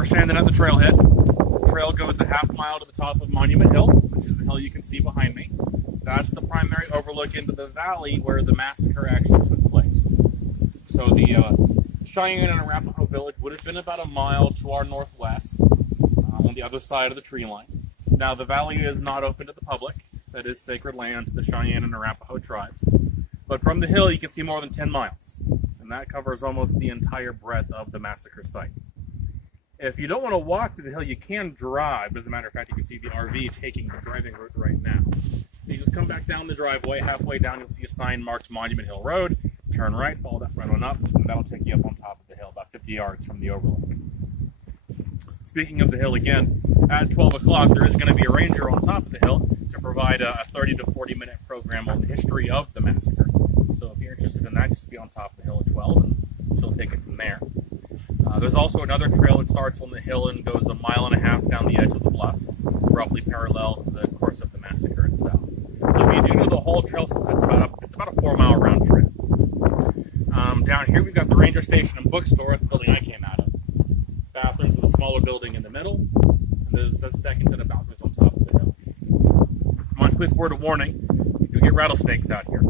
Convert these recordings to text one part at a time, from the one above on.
We're standing at the trailhead. The trail goes a half mile to the top of Monument Hill, which is the hill you can see behind me. That's the primary overlook into the valley where the massacre actually took place. So the Cheyenne and Arapaho village would have been about a mile to our northwest, on the other side of the tree line. Now, the valley is not open to the public. That is sacred land to the Cheyenne and Arapaho tribes. But from the hill, you can see more than 10 miles. And that covers almost the entire breadth of the massacre site. If you don't want to walk to the hill, you can drive. As a matter of fact, you can see the RV taking the driving route right now. You just come back down the driveway. Halfway down, you'll see a sign marked Monument Hill Road. Turn right, follow that right on up, and that'll take you up on top of the hill, about 50 yards from the overlook. Speaking of the hill again, at 12 o'clock, there is going to be a ranger on top of the hill to provide a 30 to 40 minute program on the history of the massacre. So if you're interested in that, just be on top of the hill at 12, and she'll take it from there. There's also another trail that starts on the hill and goes a mile and a half down the edge of the bluffs, roughly parallel to the course of the massacre itself. So if you do know the whole trail, it's about a 4-mile round trip. Down here we've got the ranger station and bookstore. It's the building I came out of. Bathrooms in the smaller building in the middle, and there's a second set of bathrooms on top of the hill. One quick word of warning: you'll get rattlesnakes out here.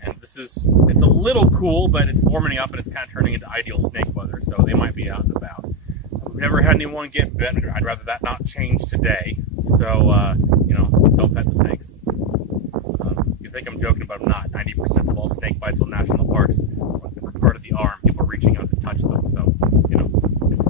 And it's a little cool, but it's warming up and it's kind of turning into ideal snake weather, so they might be out and about. We've never had anyone get bitten. I'd rather that not change today, so don't pet the snakes. You think I'm joking, but I'm not. 90% of all snake bites on national parks are on a different part of the arm. People are reaching out to touch them, so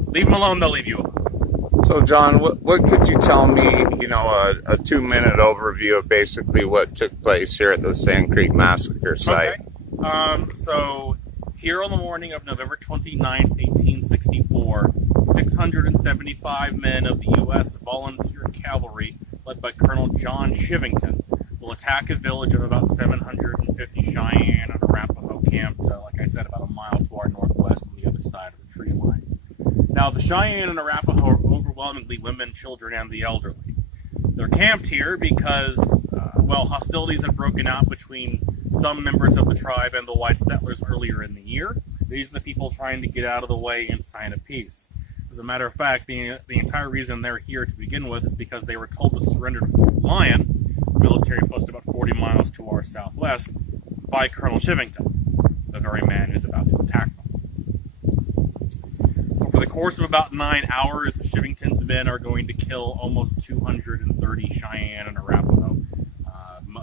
leave them alone, they'll leave you alone. So John, what could you tell me, a 2-minute overview of basically what took place here at the Sand Creek Massacre site? Okay. So here on the morning of November 29th, 1864, 675 men of the U.S. Volunteer Cavalry, led by Colonel John Shivington, will attack a village of about 750 Cheyenne and Arapaho camped, like I said, about a mile to our northwest on the other side of the tree line. Now, the Cheyenne and Arapaho are overwhelmingly women, children, and the elderly. They're camped here because, hostilities had broken out between some members of the tribe and the white settlers earlier in the year. These are the people trying to get out of the way and sign a peace. As a matter of fact, the entire reason they're here to begin with is because they were told to surrender to Fort Lyon, a military post about 40 miles to our southwest, by Colonel Shivington, the very man who's about to attack them. Over the course of about 9 hours, Shivington's men are going to kill almost 230 Cheyenne and Arapaho.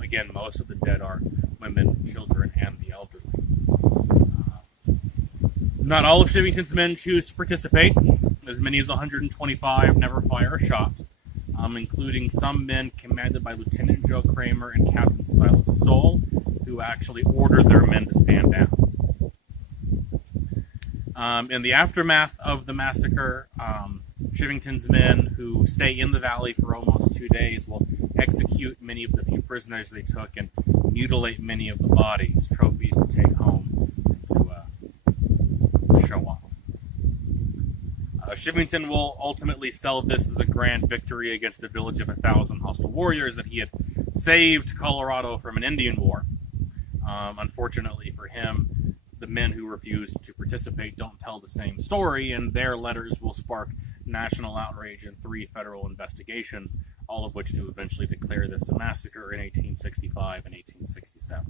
Again, most of the dead are women, children, and the elderly. Not all of Shivington's men choose to participate. As many as 125 never fire a shot, including some men commanded by Lieutenant Joe Kramer and Captain Silas Soule, who actually ordered their men to stand down. In the aftermath of the massacre, Shivington's men, who stay in the valley for almost 2 days, will execute many of the few prisoners they took and mutilate many of the bodies, trophies to take home to show off. Shivington will ultimately sell this as a grand victory against a village of 1,000 hostile warriors that he had saved Colorado from an Indian war. Unfortunately for him, the men who refused to participate don't tell the same story, and their letters will spark national outrage and 3 federal investigations, all of which to eventually declare this a massacre in 1865 and 1867.